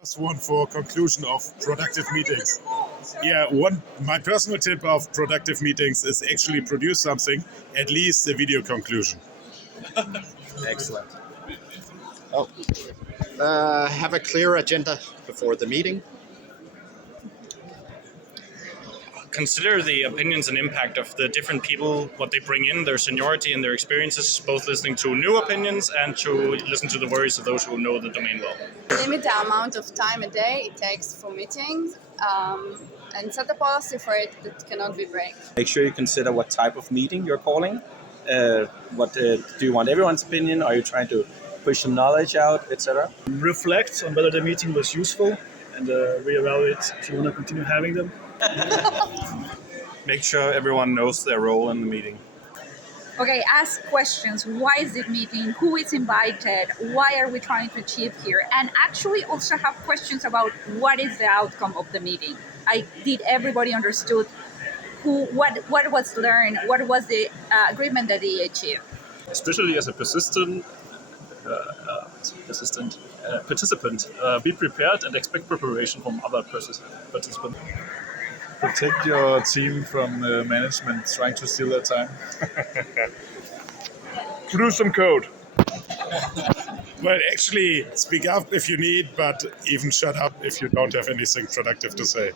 Just one for conclusion of productive meetings. Yeah, my personal tip of productive meetings is actually produce something, at least a video conclusion. Excellent. Have a clear agenda before the meeting. Consider the opinions and impact of the different people, what they bring in, their seniority and their experiences, both listening to new opinions and to listen to the worries of those who know the domain well. Limit the amount of time a day it takes for meetings and set a policy for it that cannot be break. Make sure you consider what type of meeting you're calling. Do you want everyone's opinion? Are you trying to push some knowledge out, etc.? Reflect on whether the meeting was useful and reevaluate if you want to continue having them. Make sure everyone knows their role in the meeting. Okay, ask questions. Why is it meeting? Who is invited? Why are we trying to achieve here? And actually also have questions about what is the outcome of the meeting. Did everybody understood what was learned? What was the agreement that they achieved? Especially as a participant, be prepared and expect preparation from other participants. Protect your team from management trying to steal their time. Produce some code. Well, actually, speak up if you need, but even shut up if you don't have anything productive to say.